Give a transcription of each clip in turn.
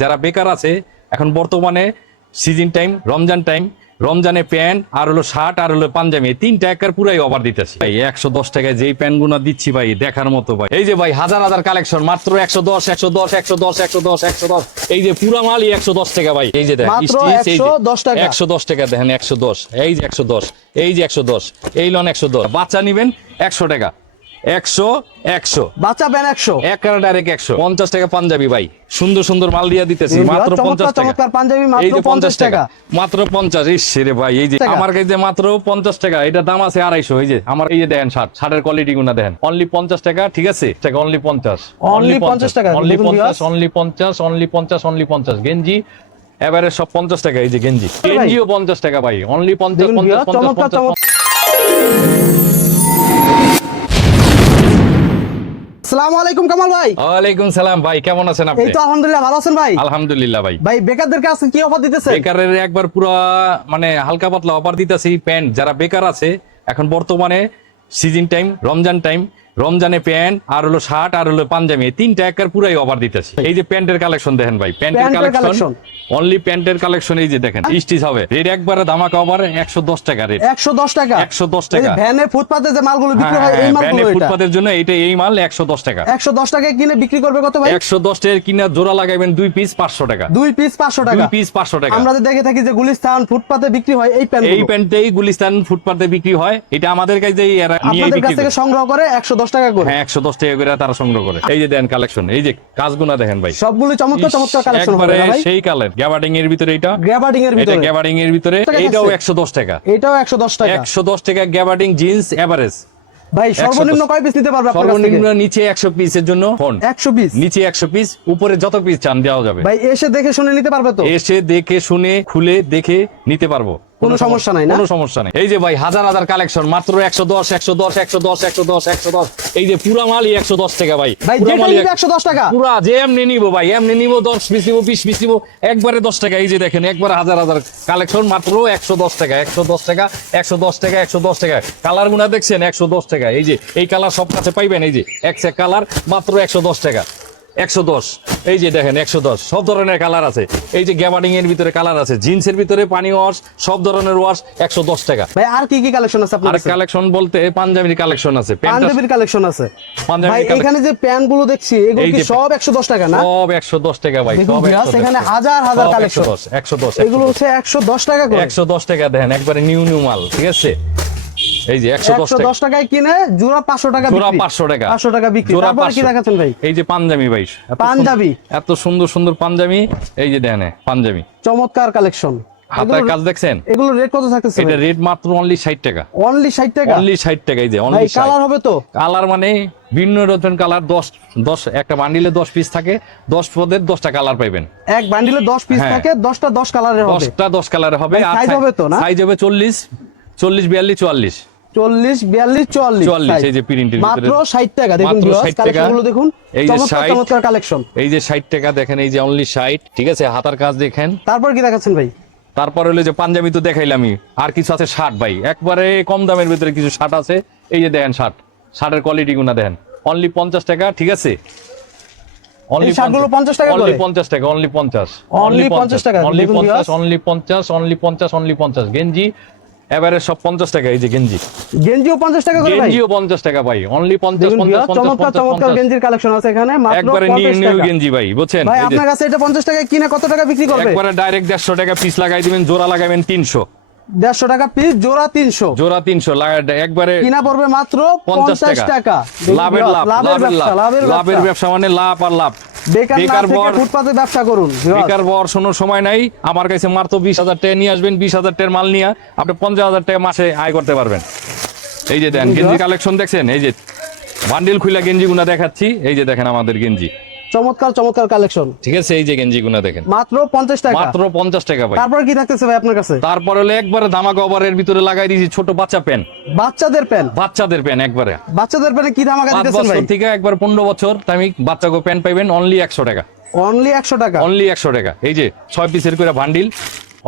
যারা বেকার আছে এখন বর্তমানে সিজন টাইম, রমজান টাইম, রমজানে প্যান্ট আর হলো শার্ট আর হলো পাঞ্জাবি, তিনটা একার পুরাই অফার দিতেছি ভাই। 110 টাকায় যেই প্যান্ট গুলো দিচ্ছি ভাই দেখার মতো ভাই। এই যে ভাই হাজার হাজার কালেকশন, মাত্র 110 110 110 110 110। এই যে পুরা মালই 110 টাকা ভাই। এই যে দেখেন মাত্র 110 টাকা, 110 টাকা দেখেন 110। এই যে 110, এই যে 110, এই লন 110। বাচ্চা নিবেন 100 টাকা, 100 100 বাচ্চা প্যান্ট 100 একার ডাইরেক্ট 100। 50 টাকা পাঞ্জাবি ভাই, সুন্দর সুন্দর মাল দিয়া দিতেছি মাত্র 50 টাকা। চমৎকার পাঞ্জাবি এই যে মাত্র 50 টাকা, মাত্র 50। ইস রে ভাই, এই যে আমার কাছে মাত্র 50 টাকা, এটা দাম আছে 250। এই যে আমার এই যে দেখেন শার্টের কোয়ালিটি গুলো দেখেন, অনলি 50 টাকা। ঠিক আছে, টাকা অনলি 50, অনলি 50 টাকা, অনলি 50, অনলি 50, অনলি 50, অনলি 50। গেঞ্জি এবারে সব 50 টাকা। এই যে গেঞ্জি, গেঞ্জিও 50 টাকা ভাই, অনলি 50 50 50 50। আসসালামু আলাইকুম কামাল ভাই। ওয়ালাইকুম সালাম ভাই, কেমন আছেন আপনি? এই তো আলহামদুলিল্লাহ, ভালো আছেন ভাই? আলহামদুলিল্লাহ ভাই। ভাই বেকারদেরকে আজকে কি অফার দিতেছে? বেকারের একবার পুরা মানে হালকা পাতলা অফার দিতেছি। প্যান্ট যারা বেকার আছে এখন বর্তমানে সিজন টাইম, রমজান টাইম, রমজানে প্যান্ট আর হলো শার্ট আর হলো পাঞ্জাবি, তিনটা একার পুরাই অফার দিতেছি। এই যে প্যান্টের কালেকশন দেখেন ভাই, প্যান্টের কালেকশন, অনলি প্যান্টের কালেকশন। এই যে দেখেন স্টিচ হবে, রেট একবারে ধামাকা অফার 110 টাকা রেট। 110 টাকা, 110 টাকা। ভ্যানে ফুটপাতে যে মালগুলো বিক্রি হয় এই মালগুলো, ভ্যানে ফুটপাতের জন্য এই মাল 110 টাকা। 110 টাকায় কিনে বিক্রি করবে কত ভাই? 110 টাকার কিনা জোড়া লাগাবেন 2 পিস 500 টাকা। 2 পিস 500 টাকা, 2 পিস 500 টাকা। আমরা দেখে থাকি যে গুলিস্তান ফুটপাতে বিক্রি হয় এই প্যান্ট, এই প্যান্টটাই গুলিস্তান ফুটপাতে বিক্রি হয়। এটা আমাদের কাছে এরা নিয়ে আপনাদের কাছ বিক্রি থেকে করে। সংগ্রহ করে 110 টাকা করে। হ্যাঁ, 110 টাকা করে তারা সংগ্রহ করে। এই যে দেন কালেকশন, এই যে কাজগুনা দেখেন ভাই, সবগুলো চমৎকার চমৎকার কালেকশন হবে একবারে ভাই। সেই কালার গ্যাবার্ডিং এর ভিতরে, এটা গ্র্যাবার্ডিং এর এটা ভিতরে, গ্যাবার্ডিং এর ভিতরে, এটাও 110 টাকা। এটাও 110 টাকা। 110 টাকা গ্যাবার্ডিং জিন্স এভারেজ ভাই সর্বনিম্ন কয় পিস নিতে পারবে আপনার কাছ থেকে? সর্বনিম্ন নিচে 100 পিসের জন্য ফোন 100 পিস, নিচে 100 পিস, উপরে যত পিস চান দেওয়া যাবে। ভাই এসে দেখে শুনে নিতে পারবে তো? এসে দেখে শুনে খুলে দেখে নিতে পারবো, কোনো সমস্যা নাই না? কোনো সমস্যা নাই। এই যে ভাই হাজার হাজার কালেকশন, মাত্র 110 110 110 110 110। এই যে পুরা মালই 110 টাকা ভাই। ভাই পুরা যেটা মালই নিবে 110 টাকা, পুরা যে এমনি নিবো ভাই, এমনি নিবো 10 পিস নিবো 20 পিস নিবো, একবারে 10 টাকা। এই যে দেখেন একবারে হাজার হাজার কালেকশন, মাত্র 110 টাকা 110 টাকা 110 টাকা 110 টাকা। কালার গুনা দেখছেন 110 টাকা। এই যে এই কালার সব কাছে পাইবেন, এই যে এক কালার মাত্র 110 টাকা 110। এই যে দেখেন 110, সব ধরনের কালার আছে। এই যে গ্যাবার্ডিং এর ভিতরে কালার আছে, জিন্সের ভিতরে পানি ওয়াশ, সব ধরনের ওয়াশ 110 টাকা। ভাই আর কি কি কালেকশন আছে আপনার আর কাছে? কালেকশন বলতে পাঞ্জাবির কালেকশন আছে, পাঞ্জাবির কালেকশন আছে ভাই। এখানে যে প্যান্ট গুলো দেখছি এগুলো কি সব 110 টাকা না? সব 110 টাকা ভাই, দেখুন সব ভিউয়ার্স, এখানে হাজার হাজার কালেকশন, 110 এগুলো হচ্ছে 110 টাকা করে। 110 টাকা দেখেন, একবারে নিউ মাল। ঠিক আছে, এই যে 110 টাকায় কিনে জোড়া 500 টাকা জোড়া বিক্রি, 500 টাকা, 500 টাকা বিক্রি। জোড়া তারপর কি 500। দেখাচ্ছেন ভাই? এই যে পাঞ্জাবি ভাই, পাঞ্জাবি, এত সুন্দর সুন্দর পাঞ্জাবি। এই যে দেখেন পাঞ্জাবি, চমৎকার কালেকশন। হাতার কাজ দেখছেন? এগুলো রেট কত থাকতেছে? এটা রেট মাত্র অনলি 60 টাকা, অনলি 60 টাকা, অনলি 60 টাকা। এই যে ভাই অনলি কালার হবে তো? কালার মানে ভিন্ন রকম কালার, 10 একটা বান্ডিলে 10 পিস থাকে, 10 পদের 10টা কালার পাইবেন। এক বান্ডিলে 10 পিস হ্যাঁ। থাকে, 10টা 10 কালারের হবে, 10টা 10 কালারের হবে। ভাই আর সাইজ হবে তো না? সাইজ হবে 40 42 44 40 42 44 44। এই যে প্রিন্টের ভিতরে মাত্র 60 টাকা। দেখুন মাত্র ভিউয়ার্স 60 টাকা। কালেকশনগুলো দেখুন, এই যে চমৎকার 60, চমৎকার কালেকশন। এই যে 60 টাকা দেখেন, এই যে অনলি 60। ঠিক আছে, হাতার কাজ দেখেন। তারপর কি দেখাচ্ছেন ভাই? তারপর হলো যে পাঞ্জাবি তো দেখাইলামই, আর কিছু আছে শার্ট ভাই, একবারে কম দামের ভিতরে কিছু শার্ট আছে। এই যে দেখেন শার্টের কোয়ালিটি গুনা দেখেন, অনলি 50 টাকা। ঠিক আছে, এই শার্টগুলো 50 টাকা অনলি করে? 50 টাকা, অনলি 50, অনলি 50 টাকা। অনলি দেখুন 50, ভিউয়ার্স, অনলি 50, অনলি 50, অনলি 50। গেঞ্জি এবারে সব 50 টাকা। এই যে গেঞ্জি, গেঞ্জিও 50 টাকা করে ভাই? গেঞ্জিও 50 টাকা ভাই, অনলি 50 দেখুন 50 ভিউয়ার্স, 50 চমৎকার 50 চমৎকার 50। গেঞ্জির কালেকশন আছে এখানে, মাত্র একবারে 50 নিউ টাকা। গেঞ্জি ভাই, বুঝছেন? ভাই এই যে আপনার কাছে এটা 50 টাকায় কিনে কত টাকা বিক্রি করবে? একবারে ডাইরেক্ট 150 টাকা পিস লাগাই দিবেন, জোড়া লাগাবেন 300, 150 টাকা পিস, জোড়া 300, জোড়া 300 লাগাই একবারে কিনা পড়বে মাত্র 50 টাকা। লাভের লাভ, লাভের ব্যবসা, লাভের ব্যবসা মানে লাভ আর লাভ। বেকার না বেকার থেকে বর, ফুটপাতে ব্যবসা করুন ভিউয়ার্স। বেকার বর শোনার সময় নাই। আমার কাছে মাত্র 20,000 টাকা নিয়ে আসবেন, 20,000 টাকার মাল নিয়ে আপনি 50,000 টাকা মাসে আয় করতে পারবেন। এই যে দেন গেঞ্জি কালেকশন দেখছেন, এই যে বান্ডিল খুলে গেঞ্জি গুনা দেখাচ্ছি। এই যে দেখেন আমাদের গেঞ্জি, চমৎকার চমৎকার কালেকশন। ঠিক আছে, এই যে গেঞ্জি গুনা দেখেন, মাত্র 50 টাকা, মাত্র 50 টাকা ভাই। তারপর কি থাকতেছে ভাই আপনার কাছে? তারপর হলো একবারে ধামাকা অফারের ভিতরে লাগাই দিয়েছি ছোট বাচ্চা প্যান্ট, বাচ্চাদের প্যান্ট, বাচ্চাদের প্যান্ট একবারে বাচ্চাদের প্যান্টে কি ধামাকা 5 দিতেছেন ভাই? বছর থেকে একবার 15 বছর দামি বাচ্চাকে প্যান্ট পাইবেন অনলি 100 টাকা, অনলি 100 টাকা, অনলি 100 টাকা। এই যে 6 পিসের করে bundle,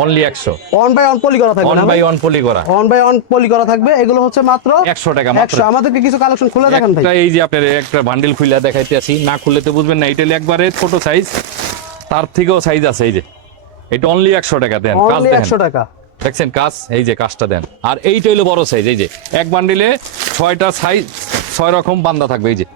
only 100, one by one poly করা থাকবে অন না বাই ভাই? অন পলি করা, অন বাই অন পলি করা থাকবে। এগুলো হচ্ছে মাত্র 100 টাকা মাত্র। 100। আমাদেরকে কিছু কালেকশন খুলে দেখান ভাই। একটা এই যে আপনার একটা বান্ডিল খুলে দেখাইতে আছি, না খুললে তো বুঝবেন না। এটা একবারে ছোট সাইজ, তার থেকেও সাইজ আছে, এই যে এটা অনলি 100 টাকা দেন, কাজ অনলি দেখেন 100 টাকা। দেখছেন কাজ, এই যে কাজটা দেন। আর এইটা হলো বড় সাইজ, এই যে এক বান্ডিলে 6টা সাইজ, 6 রকম বান্দা থাকবে, এই যে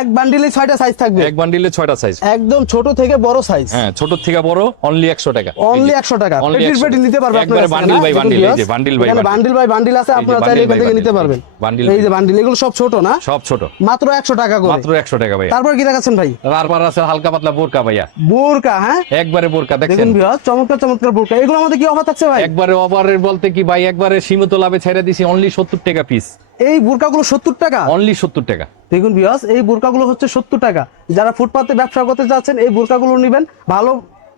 এক বান্ডিলে 6টা সাইজ থাকবে, এক বান্ডিলে 6টা সাইজ, একদম ছোট থেকে বড় সাইজ। হ্যাঁ ছোট থেকে বড় অনলি 100 টাকা, অনলি 100 টাকা। Only পেটির 100 পেটি নিতে পারবে আপনারা, একবারে বান্ডিল বাই বান্ডিল, এই যে bundle by bundle, bundle by bundle আছে, এই যে আপনারা চাইলে বান্ডিল এখান বাই থেকে নিতে বান্ডিল, পারবেন। বান্ডিল এই যে বান্ডিল, এগুলো সব ছোট না, সব ছোট, মাত্র 100 টাকা করে, মাত্র 100 টাকা ভাই। তারপর কি দেখাচ্ছেন ভাই? তারপর আছে হালকা পাতলা বোরকা ভাইয়া, বোরকা, হ্যাঁ একবারে বোরকা দেখছেন, দেখুন ভিউয়ার্স, চমৎকার চমৎকার বোরকা। এগুলো আমাদের কি অফার থাকছে ভাই? একবারে অফারের বলতে কি ভাই, একবারে সীমিত লাভে ছেড়ে দিছি, অনলি 70 টাকা পিস, এই বোরকাগুলো 70 টাকা, অনলি 70 টাকা। দেখুন ভিউয়ার্স, এই বোরকাগুলো হচ্ছে 70 টাকা। যারা ফুটপাতে ব্যবসা করতে যাচ্ছেন, এই বোরকাগুলো নেবেন, ভালো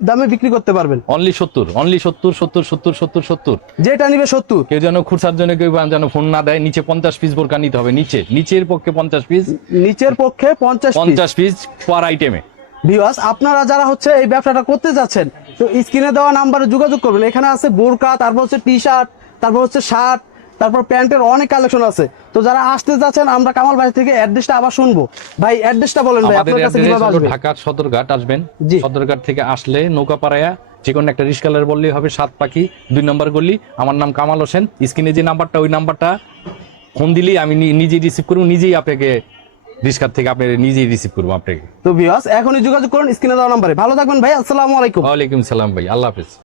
দামে বিক্রি করতে পারবেন। অনলি 70, অনলি 70 70 70 70 70, যেটা নিবে 70। কেউ যেন খুরসার জন্য কেউ যেন ফোন না দেয়, নিচে 50 পিস বোরকা নিতে হবে, নিচের পক্ষে 50 পিস, নিচের পক্ষে 50 পিস। 50 পিস পার আইটেমে। ভিউয়ার্স, আপনারা যারা হচ্ছে এই ব্যবসাটা করতে যাচ্ছেন, তো স্ক্রিনে দেওয়া নাম্বারে যোগাযোগ করবেন। এখানে আছে বোরকা, তারপর হচ্ছে টি শার্ট, তারপর হচ্ছে শার্ট, তারপর প্যান্টের অনেক কালেকশন আছে। তো যারা আসতে যাচ্ছেন, আমরা কামাল ভাই থেকে অ্যাড্রেসটা আবার শুনবো। ভাই অ্যাড্রেসটা বলেন ভাই, আমাদের আপনার কাছে কিভাবে অ্যাড্রেস হলো আসবে? ঢাকার সদরঘাট আসবেন, জি। সদরঘাট থেকে আসলে নৌকাপাড়ায়া যে কোনো একটা রিস্কালার বললেই হবে, 7 পাখি 2 নম্বর গলি। আমার নাম কামাল হোসেন। স্ক্রিনে যে নাম্বারটা, ওই নাম্বারটা ফোন দিলেই আমি নিজেই রিসিভ করব, নিজেই আপনাকে রিস্কার থেকে আপনি নিজেই রিসিভ করবো আপনাকে। তো ভিউয়ার্স, এখনই যোগাযোগ করুন স্ক্রিনে দেওয়া নাম্বারে। ভালো থাকবেন ভাই, আসসালামু আলাইকুম। ওয়ালাইকুম সালাম ভাই, আল্লাহ হাফেজ।